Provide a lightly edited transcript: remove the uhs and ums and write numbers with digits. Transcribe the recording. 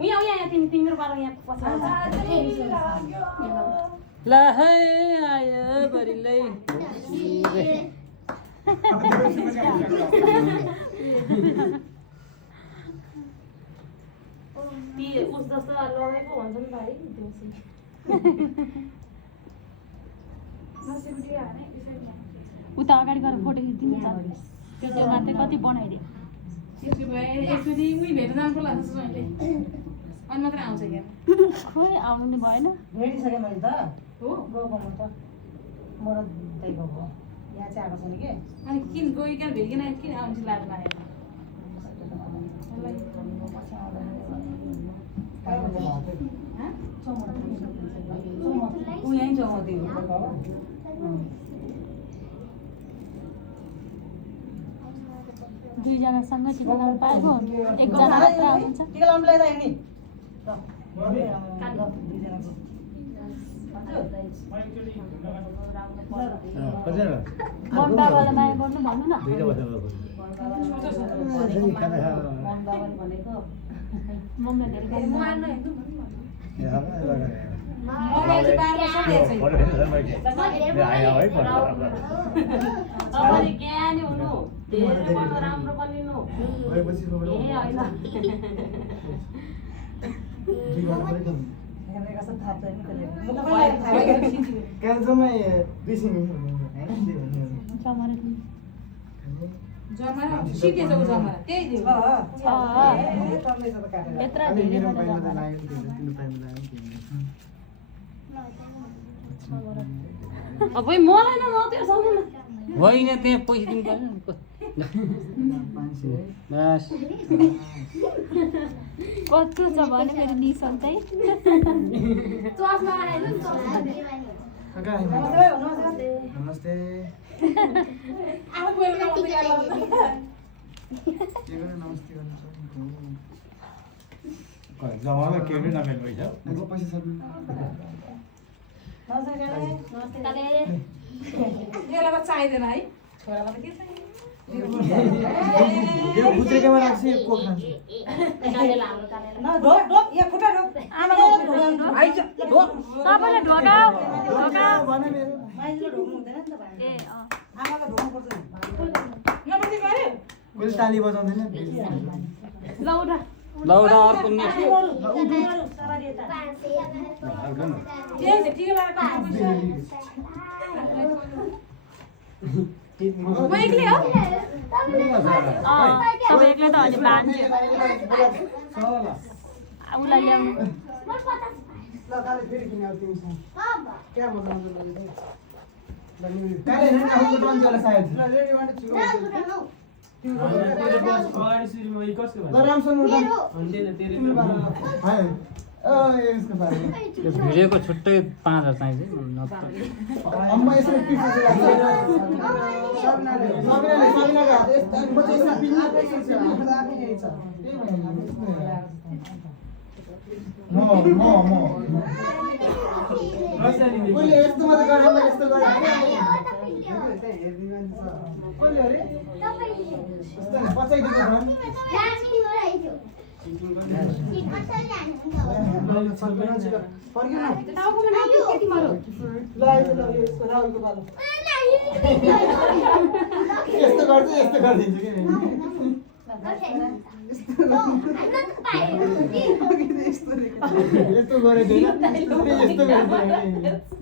यहाँ तिम्रो पालो यहाँ पछाडि ल है आयो बरिलै ती उस जस्तो लगेको हुन्छ नि भाइ देउसी उता अगाडि गएर फोटो खिचिदिनु छ त्यो मात्रै कति बनाइदिए एकचोटि उही भेट्न जानु पर्ला जस्तो अहिले अनि मात्रै आउँछ क्या खोइ आउनु नि भएन भेटिसकेँ मैले त हो गएको म त म र त्यही गएको यहाँ चाहिँ आएको छैन कि अनि किन गइकन भेटिकन किन आउँछ लाज मारेर ऊ यहीँ चौमती दुईजना सँगै टिका लाउनु पाएको एकजना मात्र आउँछ टिका लाउनु ल्याएर हेर्ने मन बाबालाई माया गर्नु भन्नु न मम्मीले धेरै गर्नु तपाईँले ज्ञानी हुनु धेरै राम्रो बनिनु ए होइन जमारा सिकेछ उ जमारा त्यही दियो यत्रो धेरै अब मलाई न त्यो सम्म होइन त्यहाँ पैसा दिनु पर्दैन बस कस्तो छ भने मेरो निसन्तै नमस्ते जमामा के पनि नमेल भइछ पैसा सक्नु यसलाई चाहिँदैन है छोरालाई त के चाहियो यो भुत्रेकोमा राख्छ यो कोक खान्छ सबैले ढोकाऊ ढोकाऊ भने मेरो ए नबन्दी गऱ्यो कोही ताली बजाउँदैन ल उठा ल उठा अर्को नि त्यही छ टिका लगाएर म एक्लै हो तपाईँ एक्लै त अहिले बाँध्यो उसलाई ल्याउनु ल काले फेरि किन आउ तिमीसँग क्या बजाउँछ काले हेर्न आउनु टन्छ होला सायद ल रेडी वान टु ल रामसँग उठा यसको बारेमा त्यो भिडियोको छुट्टै 5000 चाहिन्छ अम्मा यसरी पिछे सबैले हात यस्तो बजेसा पिन्ना म कोले यस्तो मात्र गरे म यस्तो गरे कोले अरे यस्तो पचाइदिएको यस्तो गर्छ यस्तो गरिदिन्छु कि यस्तो गरेको यस्तो गरिदिनु